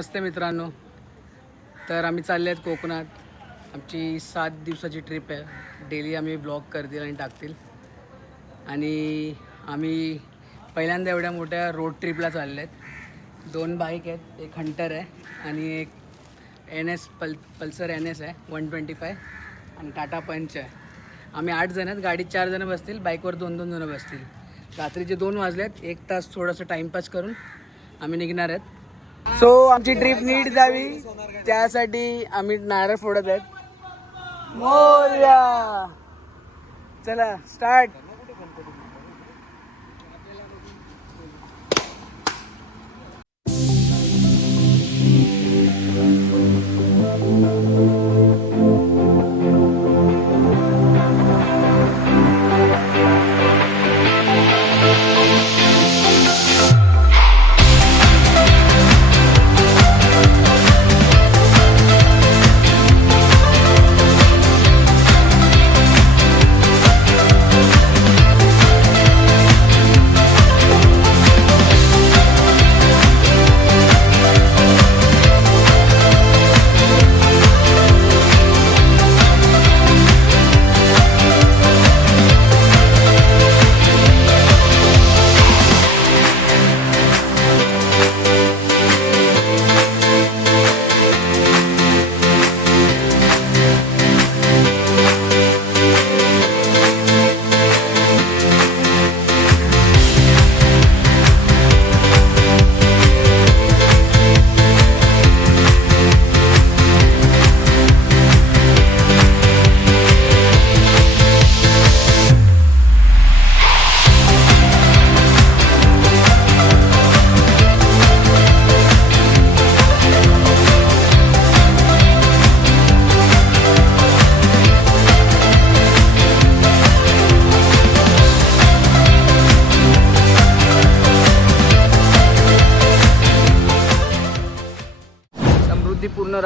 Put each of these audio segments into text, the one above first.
नमस्ते मित्रांनो. तर आम्ही चालले आहेत कोकणात. आमची सात दिवसाची ट्रिप आहे. डेली आम्ही ब्लॉग करतील आणि टाकतील. आणि आम्ही पहिल्यांदा एवढ्या मोठ्या रोड ट्रिपला चालले आहेत. दोन बाईक आहेत. एक हंटर आहे आणि एक एन एस पल पल्सर एन एस आहे. वन ट्वेंटी फाय आणि टाटा पंच आहे. आम्ही आठ जण आहेत. गाडीत चार जणं बसतील. बाईकवर दोन दोन जणं बसतील. रात्रीचे दोन वाजले आहेत. एक तास थोडंसं टाईमपास करून आम्ही निघणार आहेत. सो आमची ट्रिप नीट जावी. त्यासाठी आम्ही नारळ फोडत आहेत. मोर्या! चला स्टार्ट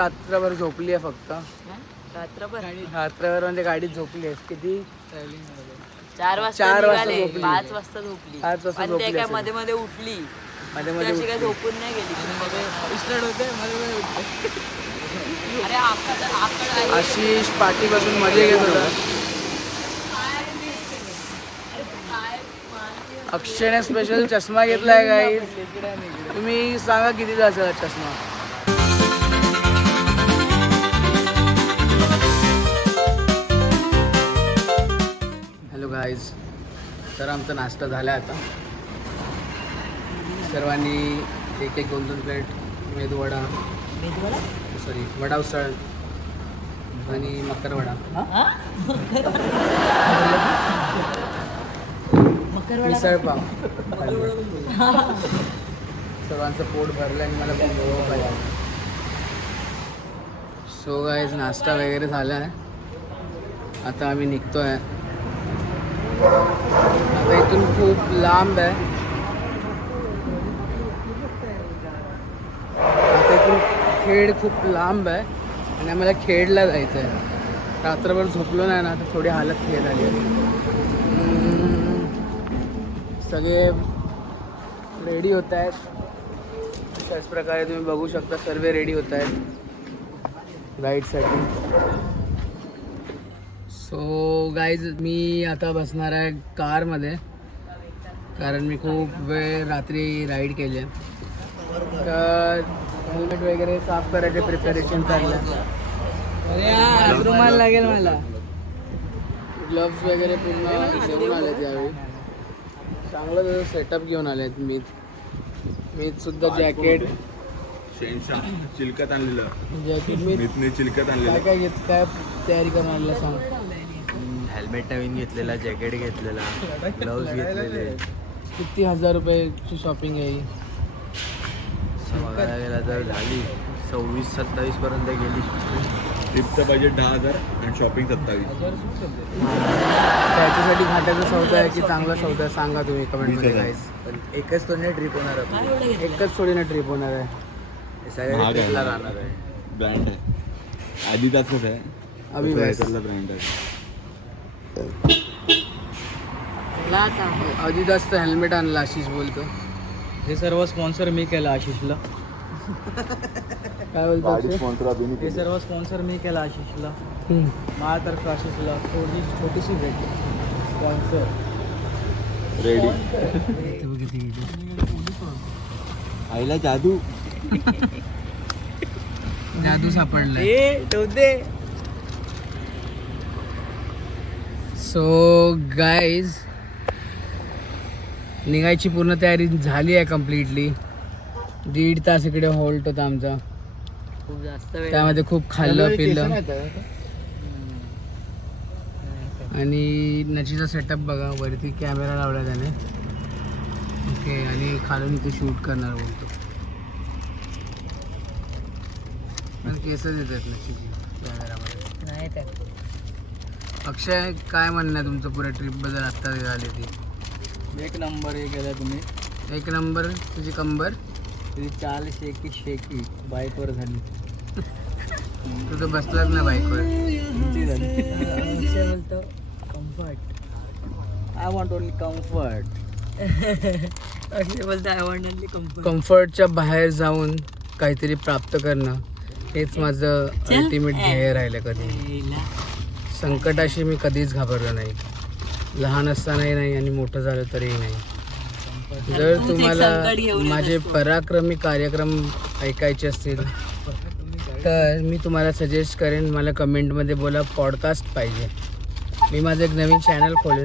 रात्रभर झोपली आहे फक्त. रात्रभर? रात्रभर म्हणजे गाडीत झोपली आहे किती? चार वाजता चार वाजता निघाले. झोपली. पाच वाजता झोपली. पाच वाजता झोपली काय असेल. मध्ये मध्ये उठली. मध्ये ती मध्ये अशी काय उठली. झोपून नाही गेली. होते अरे आकड आकड आहे. आशिष पाठीपासून मजे घेत होता. अक्षयने स्पेशल चष्मा घेतलाय काही तुम्ही सांगा कितीचा असेल हा चष्मा? गाईज तर आमचा नाश्ता झाला आता. सर्वांनी एक एक दोन दोन प्लेट मेदूवडा सॉरी वडा उसळ आणि मकरवडा. मिसळ पाव सर्वांचं पोट भरलं आणि मला भूक लागली. सो गाईज नाश्ता वगैरे झाला आहे आता आम्ही निघतो आहे आता इथून खूप लांब आहे. आता इथून खेड खूप लांब आहे आणि आम्हाला खेडला जायचं आहे. रात्रभर झोपलो नाही ना तर थोडी हालत खेळ झाली आहे. सगळे रेडी होत आहेत. त्याच प्रकारे तुम्ही बघू शकता सर्व रेडी होत आहेत. गाईडसाठी सो गाईज मी आता बसणार आहे कारमध्ये. कारण मी खूप वेळ रात्री राईड केली आहे. तर हेल्मेट वगैरे साफ करायचे प्रिपरेशन चाललं आहे रुमाल लागेल मला. ग्लव्स वगैरे पूर्ण घेऊन आले त्यावेळी चांगलं सेटअप घेऊन आलेत मी मी सुद्धा जॅकेट चिलकत आणलेलं. जॅकेट मी चिलकत आणलेलं. काय काय तयारी करून आणलं सांग. हेल्मेट नवीन घेतलेला जॅकेट घेतलेला ग्लव्स घेतलेले. किती हजार रुपयाची शॉपिंग आहे ही? बघायला गेला तर झाली. सव्वीस सत्तावीस पर्यंत गेली. ट्रिपचं बजेट दहा हजार आणि शॉपिंग सत्तावीस. त्याच्यासाठी घाटाचा सौदा आहे की चांगला सौदा आहे सांगा तुम्ही कमेंटमध्ये वीस हजार. guys. पण एकच तो नाही ट्रिप होणार आपली. एकच थोडी ना ट्रिप होणार आहे. हे सगळ्या महाग आहे. ट्रिपला राहणार आहे. ब्रँड आहे. आधी तासच आहे अभिवास ब्रँड आहे. अजिदासचं हेल्मेट आणलं आशिष बोलतो. हे सर्व स्पॉन्सर मी केलं आशिषला. काय बोलतो अक्षय? स्पॉन्सर अभिनीत हे सर्व स्पॉन्सर मी केला आशिषला. हम्म. माझ्यातर्फे आशिषला. थोडी छोटीशी भेट स्पॉन्सर रेडी. आईला जादू. जादू सापडला ए ठेवते सो गाईज निघायची पूर्ण तयारी झाली आहे कम्प्लिटली दीड तास इकडे होल्ट होता आमचा. खूप जास्त वेळ त्यामध्ये खूप खाल्लं पिल्लं आणि नचीचा सेटअप बघा वरती कॅमेरा लावला त्याने. ओके आणि खालून इथे शूट करणार बोलतो. पण केसच येतात नचीची कॅमेरामध्ये नाही त्या अक्षय काय म्हणणं आहे तुमचं पुऱ्या ट्रिपबद्दल आत्ता झाली ती? एक नंबर हे केला तुम्ही. एक नंबर तुझी कंबर? तुझी चाल शेकी शेकी बाईकवर झाली. तू तर बसलाच ना बाईकवर. तुमची झाली. अक्षय बोलतो comfort I want only comfort Akshay बोलतो आय वॉन्ट ओनली कम्फर्ट कम्फर्टच्या बाहेर जाऊन काहीतरी प्राप्त करणं हेच माझं अल्टिमेट ध्येय राहिलं कधी. संकटाशी मी कधीच घाबरलो नाही. लहान असतानाही नाही आणि मोठं झालं तरीही नाही. जर तुम्हाला माझे. पराक्रमी कार्यक्रम ऐकायचे असतील तर मी तुम्हाला सजेस्ट करेन मला कमेंटमध्ये बोला पॉडकास्ट पाहिजे. मी माझं एक नवीन चॅनल खोलेन.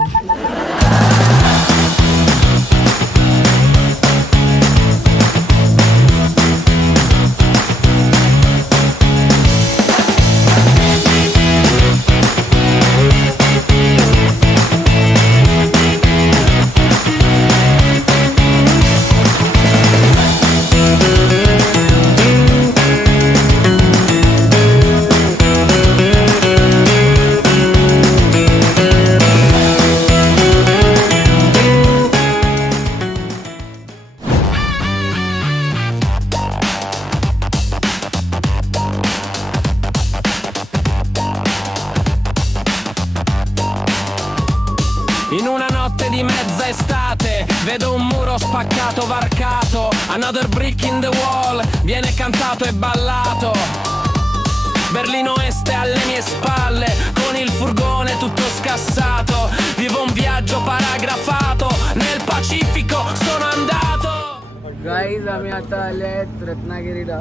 गाईज आम्ही आता आले आहेत रत्नागिरीला.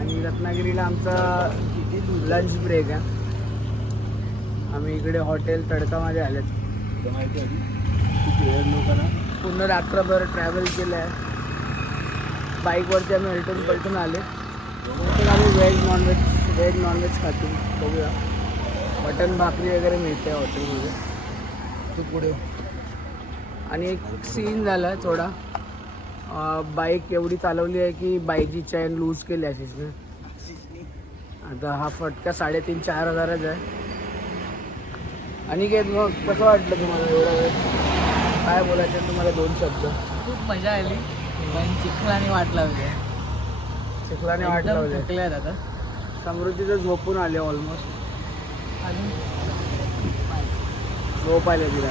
आणि रत्नागिरीला आमचा लंच ब्रेक आहे. आम्ही इकडे हॉटेल तडकामध्ये आलेत. पूर्ण रात्रभर ट्रॅव्हल केलं आहे बाईकवरती आम्ही हलटून पलटून आले. तर आम्ही व्हेज नॉनव्हेज व्हेज नॉनव्हेज खातो. बघूया. मटन भाकरी वगैरे मिळते हॉटेलमध्ये तू पुढे. आणि एक सीन झाला थोडा. बाईक एवढी चालवली आहे की बाईकची चैन लूज केली अशीच आता हा फटका साडेतीन चार हजाराचा आहे. आणि काय मग कसं वाटलं तुम्हाला एवढा वेळ? काय बोलायचं तुम्हाला दोन शब्द? खूप मजा आली. पण चिखलाने वाट लावली. चिखलाने वाट लावले. थकल्यात आता. समृद्धीचं झोपून आले ऑलमोस्ट अजून? झोप आले तिला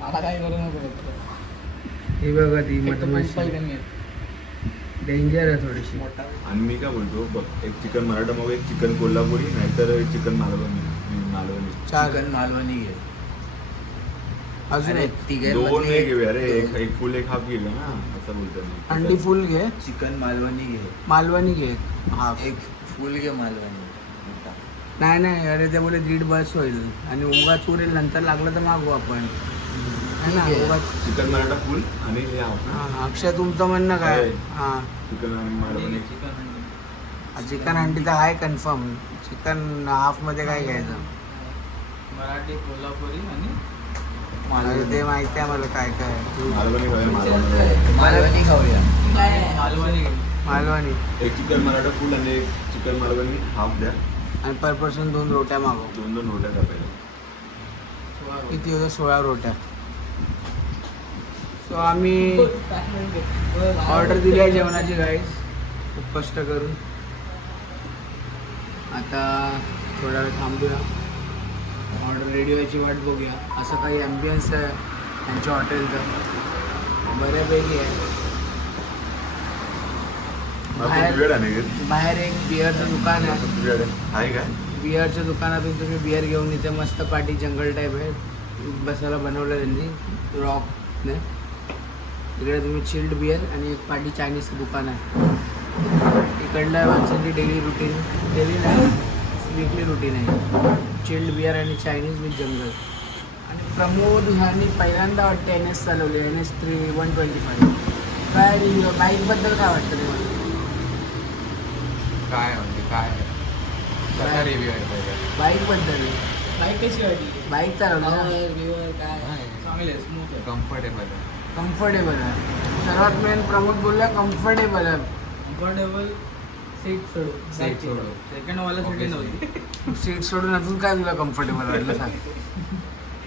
मला काय करू नको फक्त. ही बघा ती आहेत. डेंजर आहे. थोडीशी. आणि मी काय बोलतो बघ एक चिकन मराठा मग एक चिकन कोल्हापुरी नाहीतर एक चिकन मालवणी. मालवणी. चिकन मालवणी घे. अजून एक. दोन तिघे नाही घेऊया अरे एक एक फुल एक हाफ घेऊया ना असं बोलतो मी. अंडी फुल घे. चिकन मालवणी घे. मालवणी घे हा एक फुल घे मालवणी. नाही नाही अरे ते बोले दीड बस होईल. आणि उगाच उरेल नंतर लागलं तर मागू आपण. है ना. उगाच चिकन मराठा फुल आणि हे हाफ अक्षय तुमचं म्हणणं काय. हां. चिकन आणि चिकन हंडी तर आहे कन्फर्म चिकन हाफमध्ये काय घ्यायचं? मराठी कोल्हापुरी आणि अरे ते माहिती आहे मला काय काय. मालवणी खाऊया मालवणी. मालवणी खाऊया. मालवणी. मालवणी. एक चिकन मराठा फुल आणि एक चिकन मालवणी हाफ द्या. आणि पर पर्सन दोन रोट्या मागव. दोन दोन रोट्या. किती होतं? सोळा रोट्या. सो आम्ही ऑर्डर दिली आहे जेवणाची गाईस खूप कष्ट करून. आता थोडा वेळ थांबूया. ऑर्डर रेडी व्हायची वाट बघूया. असं काही ॲम्बियन्स आहे त्यांच्या हॉटेलचं बऱ्यापैकी आहे. बाहेर- एक बिअरचं दुकान आहे. काय? बिअरच्या दुकानातून तुम्ही बिअर घेऊन इथे मस्त पाठी जंगल टाईप आहे. बसायला बनवलं त्यांनी. रॉकने इकडे तुम्ही चिल्ड बिअर आणि एक पाठी चायनीजचं दुकान आहे. इकडल्या माणसांची डेली रुटीन डेली नाही वीकली रुटीन आहे. चिल्ड बिअर आणि चायनीज विथ जंगल आणि प्रमोद ह्यांनी पहिल्यांदा वाटते एन एस चालवली N S three one twenty five काय बाईकबद्दल काय वाटतं तुम्हाला काय म्हणजे काय? कसा रिव्ह्यू आहे त्याचा? बाईकबद्दल बाईक कशी वाटली? बाईक चालवली ना? काय? चांगले स्मूथ आहे. कम्फर्टेबल आहे. कम्फर्टेबल आहे. सर्वात मेन प्रमोद बोलला कम्फर्टेबल आहे. कम्फर्टेबल सीट सोडू Seat सोडू. सेकंड वाला सीट. नव्हती. सीट सोडून अजून काय तुला कम्फर्टेबल वाटलं सांग.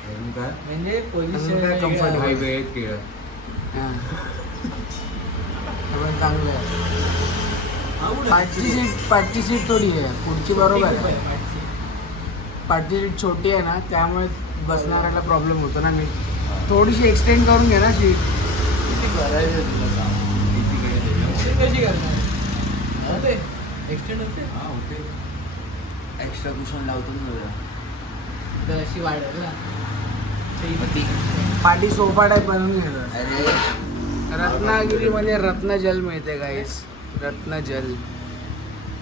अजून काय? म्हणजे पोझिशन काय एक केळं. हां. त्यामुळे चांगलं आहे. पाठची सीट पाठची सीट थोडी आहे. पुढची बरोबर आहे. पाठची सीट छोटी आहे ना त्यामुळे बसणाऱ्याला प्रॉब्लेम होतो ना मी. थोडीशी एक्सटेंड करून घे ना सीट कशी करणार एक्सटेंड होते हा होते एक्स्ट्रा कुशन लावतो ना तर अशी वाढेल ना पाठी सोफा टाईप बनवून घ्यायचं रत्नागिरीमध्ये रत्नजल मिळते गाईस रत्नजल.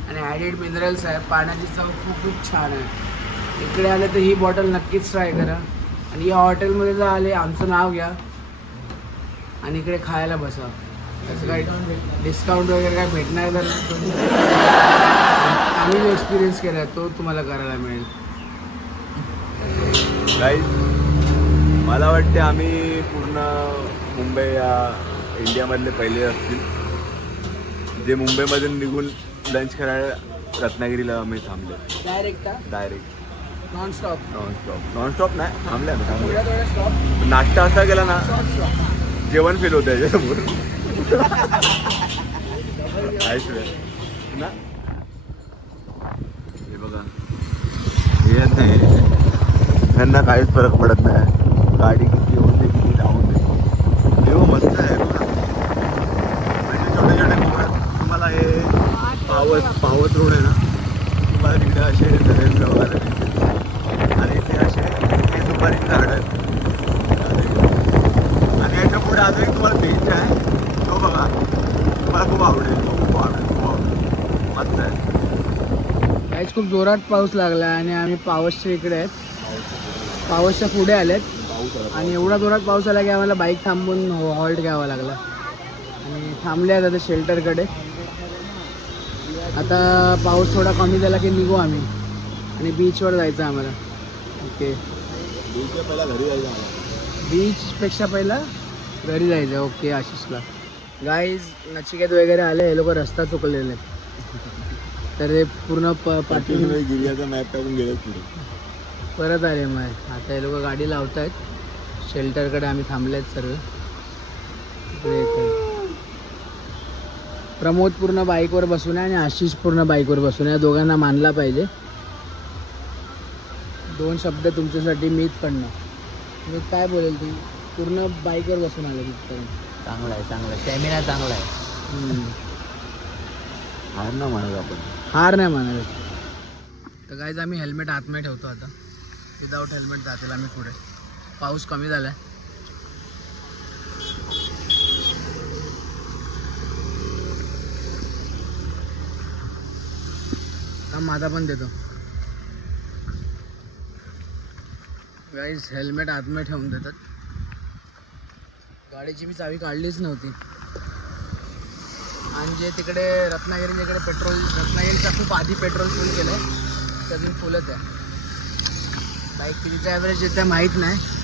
आणि ॲडेड मिनरल्स आहे. पाण्याची चव खूप खूप छान आहे. इकडे आले तर ही बॉटल नक्कीच ट्राय करा. आणि या हॉटेलमध्ये जर आले आमचं नाव घ्या. आणि इकडे खायला बसा. असं काही डिस्काउंट वगैरे काय भेटणार तर आम्ही जो एक्सपिरियन्स केला तो तुम्हाला करायला मिळेल. मला वाटते आम्ही पूर्ण मुंबई या इंडियामधले पहिले असतील. जे मुंबईमधून निघून लंच करायला रत्नागिरीला आम्ही थांबले. Direct direct nonstop nonstop nonstop नाही थांबले आम्ही थांबले. थोड्या थोड्या स्टॉप नाश्ता असा गेला ना जेवण फेल होतं याच्यासमोर. काहीच नाही. ना? हे बघा. हे नाही त्यांना काहीच फरक पडत नाही. गाडी किती होते किती जाऊन दे हे हो, मस्त आहे. बघा. म्हणजे छोटे छोटे कोकणात तुम्हाला हे पावस पावस रोड आहे ना तुम्हाला तिकडे असे नरेंद्र वगैरे दिसतील. आणि इथे असे हे सुपारी आणि याच्यापुढे अजून एक तुम्हाला बीच आहे. तो बघा. तुम्हाला खूप आवडेल. तो खूप आवडेल. खूप आवडेल. मस्त आहे. काहीच खूप जोरात पाऊस लागला आणि आम्ही पावसच्या इकडे आहेत. पावसच्या पुढे आलेत. आणि एवढा जोरात पाऊस आला की आम्हाला बाईक थांबून हो- हॉल्ट घ्यावा लागला. आणि थांबले आहेत आता शेल्टरकडे आता पाऊस थोडा कमी झाला की निघू आम्ही. आणि बीचवर जायचं आम्हाला. ओके पहिला घरी जायचं मला बीचपेक्षा पहिला घरी जायचं. ओके आशिषला. गाईज नचिकेत वगैरे आले हे लोक रस्ता चुकलेले आहेत. तर हे पूर्ण प पाठी गिरियाचा मॅप टाकून गेले पुढे. परत आले मग. आता हे लोक गाडी लावत आहेत शेल्टरकडे आम्ही थांबले आहेत सर्व. इकडे येत आहेत. प्रमोद पूर्ण बाईकवर बसून आहे आणि आशिष पूर्ण बाईकवर बसून आहे. या दोघांना मानला पाहिजे. दोन शब्द तुमच्यासाठी मीच कडनं मी काय बोलेल ती? पूर्ण बाईकवर बसून आले तिथपर्यंत चांगला आहे चांगला आहे. स्टॅमिना चांगला आहे. हार ना म्हणत आपण. हार नाही म्हणाले तर काहीच आम्ही हेल्मेट आतमध्ये ठेवतो आता. विदाऊट हेल्मेट जातील आम्ही पुढे. पाऊस कमी झाला आहे माझा पण देतो. गाईज हेल्मेट आतमध्ये ठेवून देतात. गाडीची मी चावी काढलीच नव्हती. आणि जे तिकडे रत्नागिरी इकडे पेट्रोल रत्नागिरीचा खूप आधी पेट्रोल फुल केलं आहे अजून फुलच आहे. बाईक कितीचं ॲव्हरेज येतं माहीत नाही.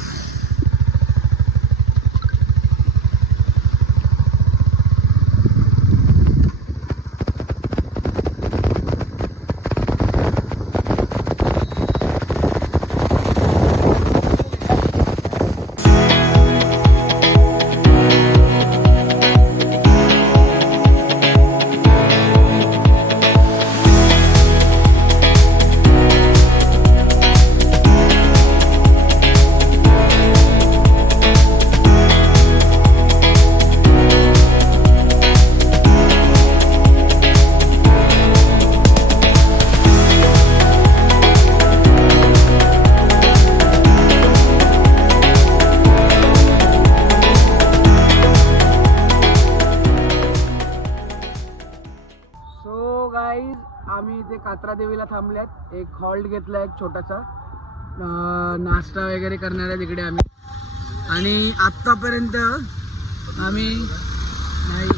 एक हॉल्ट घेतला एक छोटासा. नाश्ता वगैरे करणार आहे तिकडे आम्ही. आणि आत्तापर्यंत आम्ही नाही.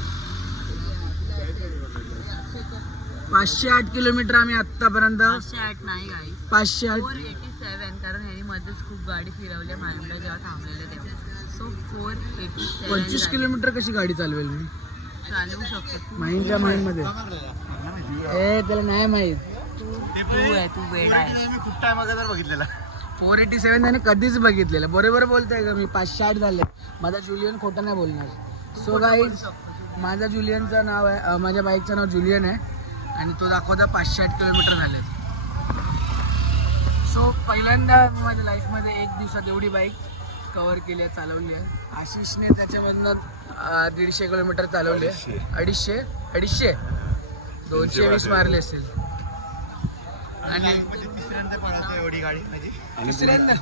पाचशे आठ किलोमीटर आम्ही आत्तापर्यंत पाचशे आठ नाही गाडी पाचशे आठ फोर एटी सेवन कारण ह्यानी मध्येच खूप गाडी फिरवली मालवणला जेव्हा थांबलेले तेव्हा. सो फोर एटी पंचवीस किलोमीटर कशी गाडी चालवेल मी? चालवू शकतो. माहीतमध्ये ए त्याला नाही माहीत. तू आहे तू वेडा आहे मी खूप टाइम अगोदर बघितलेला. फोर एटी सेवन त्याने कधीच बघितलेलं. बरोबर बोलतोय का मी? पाचशे आठ झाले. माझा जुलियन खोटं नाही बोलणार. सो गाईज माझा जुलियनचं नाव आहे माझ्या बाईकचं नाव जुलियन आहे. आणि तो दाखवता पाचशे आठ किलोमीटर झाले. सो पहिल्यांदा मी माझ्या लाईफमध्ये एक दिवसात एवढी बाईक कवर केली आहे चालवली आहे. आशिषने त्याच्यामधनं दीडशे किलोमीटर चालवले अडीचशे. अडीचशे? दोनशे वीस मारले असेल. आणि तिसऱ्यांदा एवढी गाडी? माझी तिसऱ्यांदा.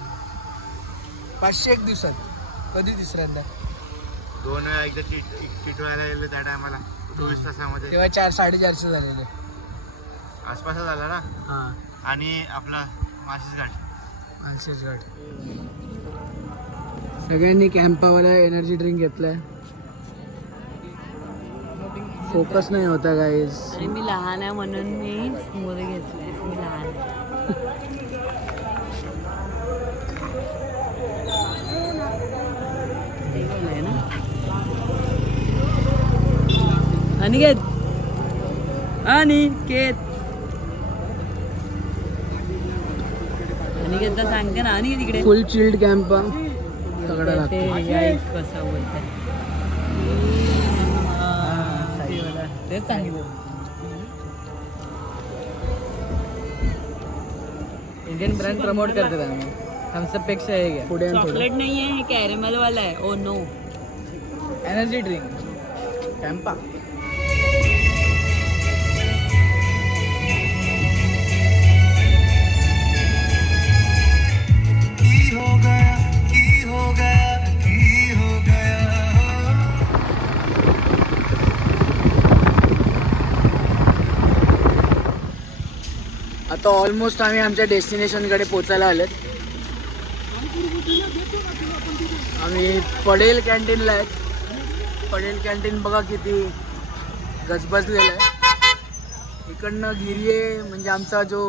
पाचशे एक दिवसात. कधी तिसऱ्यांदा? दोन वेळा एकदा टी टिटवायला गेले त्या टायमाला. चोवीस तासामध्ये. तेव्हा चार साडेचारशे झालेले. आसपास झाला ना? हां. आणि आपला माशीच गाडी. मालशेज घाट सगळ्यांनी कॅम्पावाला एनर्जी ड्रिंक घेतलाय. फोकस नाही होता गाईज आणि मी लहान आहे म्हणून मी स्मूथ घेतलंय. मी लहान आहे. ते बोलाय ना. अनिकेत अनिकेत अनिकेतला सांगते ना अनिकेत इकडे. फुल चिल्ड कॅम्प सगळं ते लागतं. कसं बोलतंय तेच सांगितलं इंडियन ब्रँड प्रमोट करतात आम्ही. थम्सअपपेक्षा हे घ्या. पुढे चॉकलेट नाही आहे हे कॅरेमल वाला आहे. Oh no energy drink Campa आता ऑलमोस्ट आम्ही आमच्या डेस्टिनेशनकडे पोचायला आलेत. आम्ही पडेल कॅन्टीनला आहेत. पडेल कॅन्टीन बघा किती गजबजलेलं आहे. इकडनं गिरिये म्हणजे आमचा जो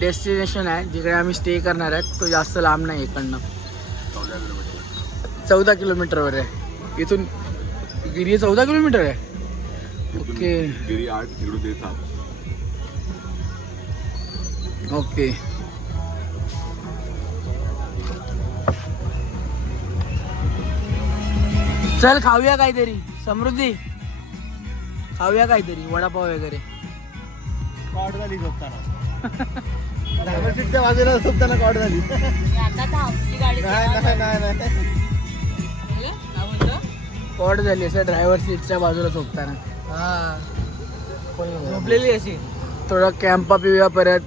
डेस्टिनेशन आहे जिकडे आम्ही स्टे करणार आहेत तो जास्त लांब नाही इकडनं. चौदा किलोमीटरवर आहे. इथून गिरिये चौदा किलोमीटर आहे? ओके. गिरी आठ ओके चल खाऊया काहीतरी. समृद्धी. खाऊया काहीतरी वडापाव वगैरे. कॉड झाली झोपताना. ड्रायव्हर सीटच्या बाजूला झोपताना कॉड झाली. आता तर आपली गाडी नाही नाही नाही नाही. कॉड झाली असं ड्रायव्हर सीटच्या बाजूला झोपताना. हा. झोपलेली अशी थोडा कॅम्पा पिऊया परत.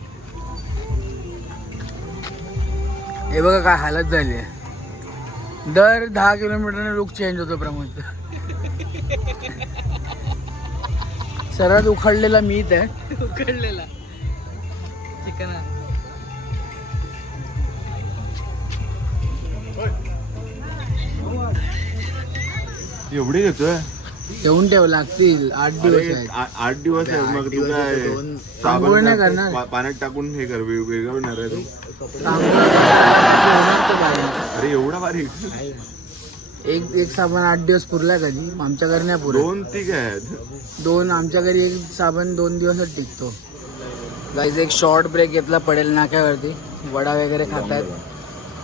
हे बघा काय हालत झाली आहे. दर दहा किलोमीटरने लुक चेंज होतो प्रमोदचा सर्वात उखडलेला मीत आहे. उखडलेला. चिकन एवढी घेतोय ठेवून ठेव लागतील. आठ दिवस आठ दिवस आहे मग तू काय आंघोळ नाही साबण करणार. पा- पाण्यात टाकून हे कर वेगळं होणार आहे तू. अरे एवढा बारीक एक एक साबण आठ दिवस पुरला कधी? आमच्या घरी नाही पुरत. दोन ठीक आहेत. दोन आमच्या घरी एक साबण दोन दिवसच टिकतो. गाईज एक शॉर्ट ब्रेक घेतला पडेल नाक्यावरती. वडा वगैरे खात आहेत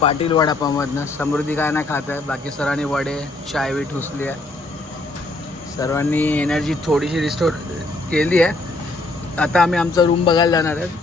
पाटील वडापावमधनं. समृद्धी काय नाही खात आहे बाकी सर्वांनी वडे चाय बी ठुसली आहे. सर्वांनी एनर्जी थोडीशी रिस्टोर केली आहे. आता आम्ही आमचा रूम बघायला जाणार आहे